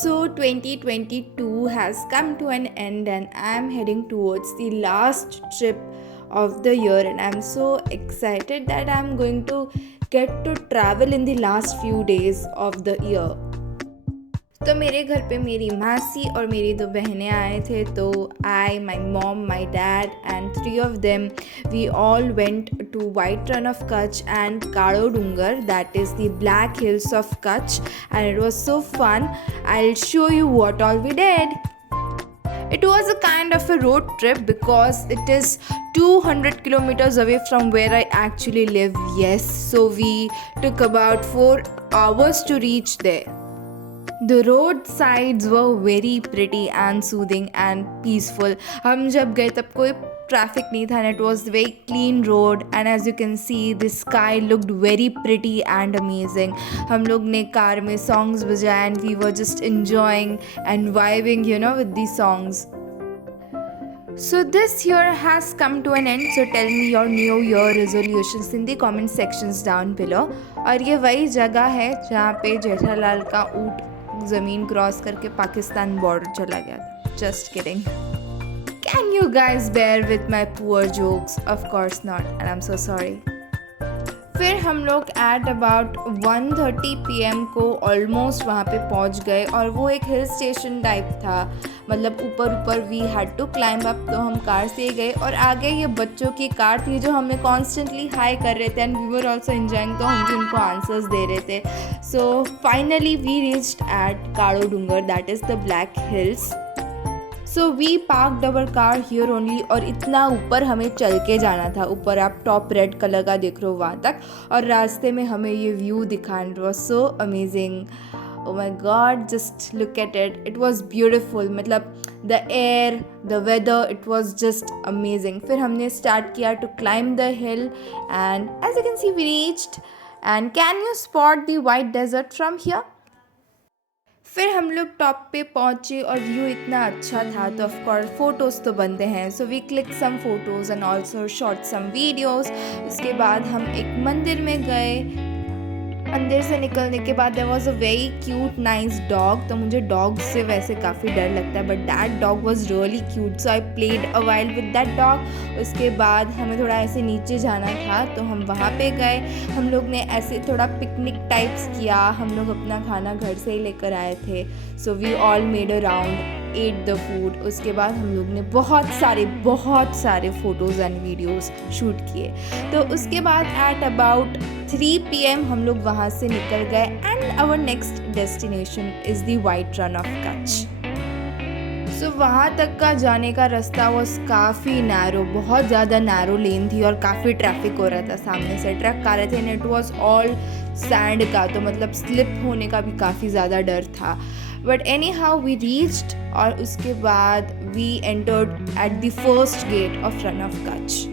So 2022 has come to an end and I'm heading towards the last trip of the year, and I'm so excited that I'm going to get to travel in the last few days of the year. तो मेरे घर पे मेरी मासी और मेरी दो बहनें आए थे, तो I, my mom, my dad and three of them we all went to white Rann of Kutch and Kalo Dungar, that is the black hills of Kutch, and it was so fun. I will show you what all we did. It was a kind of a road trip because it is 200 kilometers away from where I actually live. Yes, so we took about 4 hours to reach there. The road sides were very pretty and soothing and peaceful. हम जब गए तब कोई traffic नहीं था, and it was very clean road, and as you can see the sky looked very pretty and amazing. हम लोग ने कार में songs बजाए and we were just enjoying and vibing with these songs. So this year has come to an end, so tell me your new year resolutions in the comment sections down below. और ये वही जगह है जहाँ पे जेठालाल का ऊँट ज़मीन क्रॉस करके पाकिस्तान बॉर्डर चला गया था. Just kidding. Can you guys bear with my poor jokes? Of course not, and I'm so sorry. फिर हम लोग एट अबाउट 1:30 PM को ऑलमोस्ट वहाँ पे पहुँच गए, और वो एक हिल स्टेशन टाइप था, मतलब ऊपर we had to climb up. तो हम कार से गए और आगे ये बच्चों की कार थी जो हमें कॉन्स्टेंटली हाई कर रहे थे, and we were also enjoying, तो हम भी उनको आंसर्स दे रहे थे. So finally we reached at Kalo Dungar, that is the black hills. So we parked our car here only, और इतना ऊपर हमें चल के जाना था. ऊपर आप टॉप रेड कलर का देख रहे हो वहाँ तक, और रास्ते में हमें ये व्यू दिखा. It was so amazing. Oh my god, just look at it. It was beautiful. मतलब the air, the weather, it was just amazing. फिर हमने start किया to climb the hill, and as you can see we reached. And can you spot the white desert from here? फिर हम लोग top पे पहुँचे और व्यू इतना अच्छा था, तो ऑफकोर्स फ़ोटोज़ तो बनते हैं. So we click some photos and also shot some videos. उसके बाद हम एक मंदिर में गए. अंदर से निकलने के बाद there was a very cute nice dog. तो मुझे डॉग से वैसे काफ़ी डर लगता है, but that dog was really cute, so I played a while with that dog. उसके बाद हमें थोड़ा ऐसे नीचे जाना था, तो हम वहाँ पे गए. हम लोग ने ऐसे थोड़ा पिकनिक टाइप्स किया. हम लोग अपना खाना घर से ही लेकर आए थे. So we all made a round, at the food. उसके बाद हम लोग ने बहुत सारे फ़ोटोज़ एंड वीडियोज़ शूट किए. तो उसके बाद एट अबाउट 3 PM हम लोग वहाँ से निकल गए, and our next destination is the white Rann of Kutch. So वहाँ तक का जाने का रास्ता वॉज काफ़ी नैरो, बहुत ज़्यादा नैरो लेन थी, और काफ़ी ट्रैफिक हो रहा था. सामने से ट्रक आ रहे थे, and it was all sand का, तो मतलब स्लिप होने का भी काफ़ी ज़्यादा डर था. But anyhow we reached, और उसके बाद we entered at the first gate of Rann of Kutch,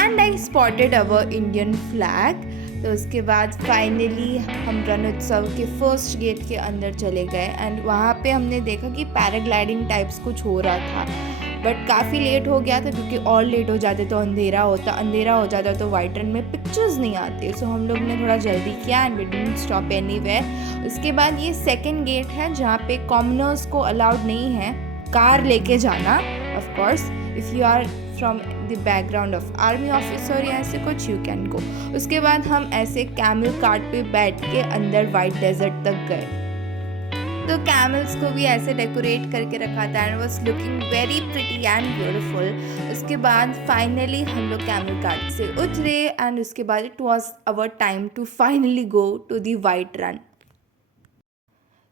and I spotted our Indian flag. तो उसके बाद फाइनली हम रण उत्सव के फर्स्ट गेट के अंदर चले गए, एंड वहाँ पे हमने देखा कि पैराग्लाइडिंग टाइप्स कुछ हो रहा था. बट काफ़ी लेट हो गया था, क्योंकि और लेट हो जाते तो अंधेरा हो जाता तो वाइट रन में पिक्चर्स नहीं आते. सो हम लोग ने थोड़ा जल्दी किया, and we didn't stop anywhere. उसके बाद ये सेकंड गेट है जहाँ पे कॉमनर्स को अलाउड नहीं है कार लेके जाना. Of course if you are from the background of army officer या ऐसे कुछ, यू कैन गो. उसके बाद हम ऐसे कैमल कार्ट पे बैठ के अंदर वाइट डेजर्ट तक गए. तो कैमल्स को भी ऐसे डेकोरेट करके रखा था, and was looking very pretty and beautiful. उसके बाद फाइनली हम लोग कैमल कार्ट से उतरे, एंड उसके बाद it was our time to finally go to the white Rann.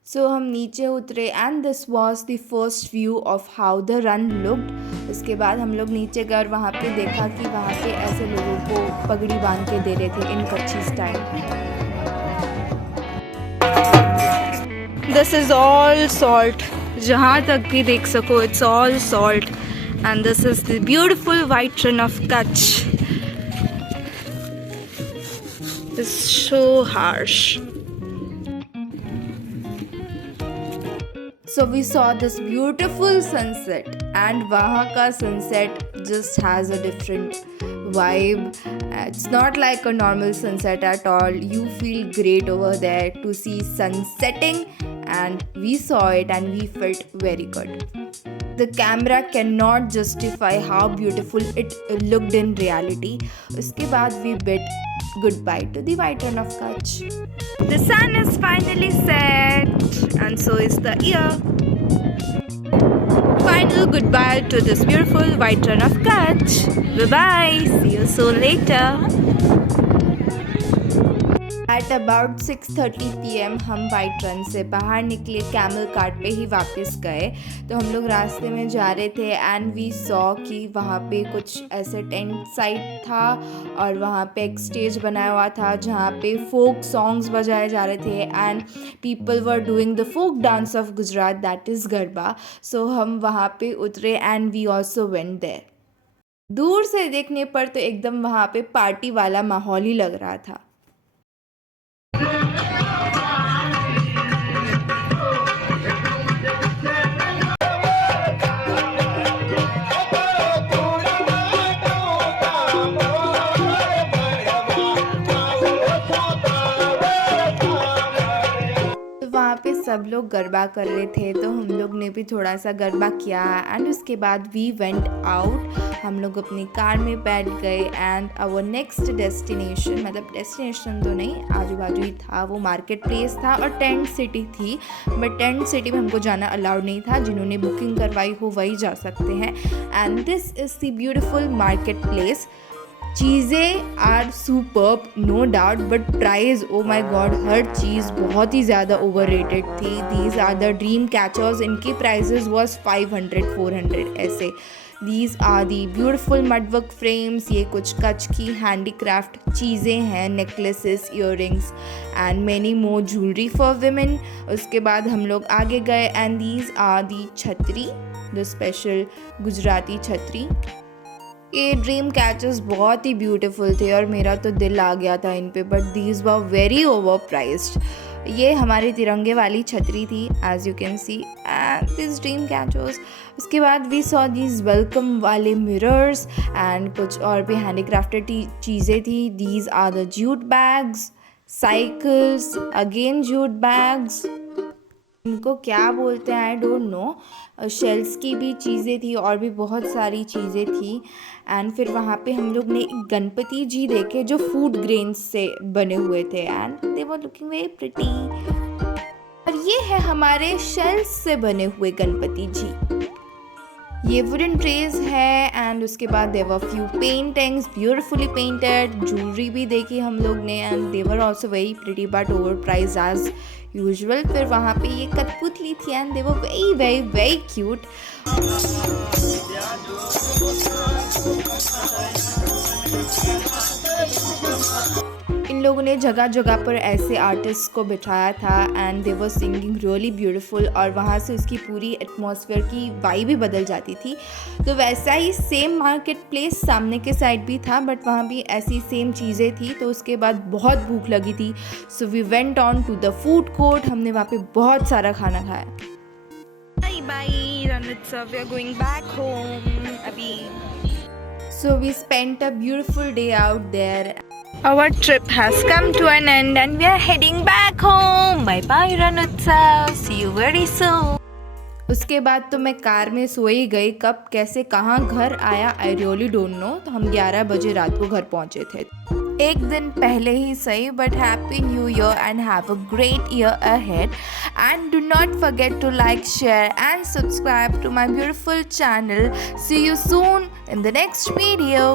So हम नीचे उतरे, and this was the first view of how the Rann looked. उसके बाद हम लोग नीचे गए और वहाँ पे देखा कि वहाँ पे ऐसे लोगों को पगड़ी बांध के दे रहे थे इन कच्ची style. This is all salt, जहाँ तक भी देख सको it's all salt, and this is the beautiful white Rann of Kutch. It's so harsh. So we saw this beautiful sunset, and वहाँ का sunset just has a different vibe. It's not like a normal sunset at all. You feel great over there to see sun setting and we saw it and we felt very good. The camera cannot justify how beautiful it looked in reality. उसके बाद we bid goodbye to the White Run of Kutch. The sun is finally set and so is the year. Final goodbye to this beautiful White Run of Kutch. Bye bye. See you soon later. At about 6:30 PM हम white run से बाहर निकले, camel cart पे ही वापस गए. तो हम लोग रास्ते में जा रहे थे एंड वी सॉ कि वहाँ पे कुछ ऐसे टेंट साइट था और वहाँ पे एक स्टेज बनाया हुआ था जहाँ पे फोक सॉन्ग्स बजाए जा रहे थे and people were doing the folk dance of Gujarat, that is Garba. So हम वहाँ पे उतरे and we also went there. दूर से देखने पर तो एकदम वहाँ पे पार्टी वाला माहौल ही लग रहा था. वहाँ पे सब लोग गरबा कर रहे थे तो हम लोग ने भी थोड़ा सा गरबा किया एंड उसके बाद वी वेंट आउट. हम लोग अपनी कार में बैठ गए एंड आवर नेक्स्ट डेस्टिनेशन, मतलब डेस्टिनेशन तो नहीं, आजू बाजू ही था, वो मार्केट प्लेस था और टेंट सिटी थी. बट टेंट सिटी में हमको जाना अलाउड नहीं था, जिन्होंने बुकिंग करवाई हो वही जा सकते हैं. And this is the beautiful market place. चीज़ें are superb no doubt but price, oh my god, हर चीज़ बहुत ही ज़्यादा ओवर रेटेड थी. These are the dream catchers, इनकी प्राइजेज वॉज 500-400 ऐसे. These are the beautiful mudwork frames, ये कुछ कच्छ की हैंडीक्राफ्ट चीज़ें हैं, necklaces, earrings and many more jewellery for women. उसके बाद हम लोग आगे गए एंड दीज आर दी छतरी, द स्पेशल गुजराती छतरी. ये ड्रीम कैचर्स बहुत ही ब्यूटीफुल थे और मेरा तो दिल आ गया था इन पे, but these were very overpriced. ये हमारी तिरंगे वाली छतरी थी, as you can see, and this dream catchers. उसके बाद वी सॉ दीज वेलकम वाले मिरर्स एंड कुछ और भी हैंडीक्राफ्टेड चीज़ें थी. These are the jute bags, cycles, again jute bags, इनको क्या बोलते हैं आई डोंट नो. शेल्स की भी चीज़ें थी और भी बहुत सारी चीज़ें थी. एंड फिर वहाँ पे हम लोग ने एक गणपति जी देखे जो फूड ग्रेन्स से बने हुए थे and they were looking very pretty. और ये है हमारे शेल्स से बने हुए गणपति जी. ये वुडन ट्रेज है एंड उसके बाद there were few paintings beautifully painted. Jewellery भी देखी हम लोग ने and they were also very pretty but over price as usual. फिर वहाँ पे ये कठपुतली थी and they were very very very cute. इन लोगों ने जगह जगह पर ऐसे आर्टिस्ट को बिठाया था and they were singing really beautiful और वहाँ से उसकी पूरी एटमॉस्फेयर की वाइब भी बदल जाती थी. तो वैसा ही सेम मार्केट प्लेस सामने के साइड भी था बट वहाँ भी ऐसी सेम चीज़ें थी. तो उसके बाद बहुत भूख लगी थी, so we went on to the food court. हमने वहाँ पे बहुत सारा खाना खाया. Bye bye Ranotsav, we are going back home अभी. So we spent a beautiful day out there. Our trip has come to an end and we are heading back home. Bye bye Ranotsav. See you very soon. उसके बाद तो मैं car में सोई गई. कब कैसे कहाँ घर आया आई रियली डोंट नो. तो हम 11 बजे रात को घर पहुँचे थे. एक दिन पहले ही सही, but happy new year and have a great year ahead. And do not forget to like, share and subscribe to my beautiful channel. See you soon in the next video.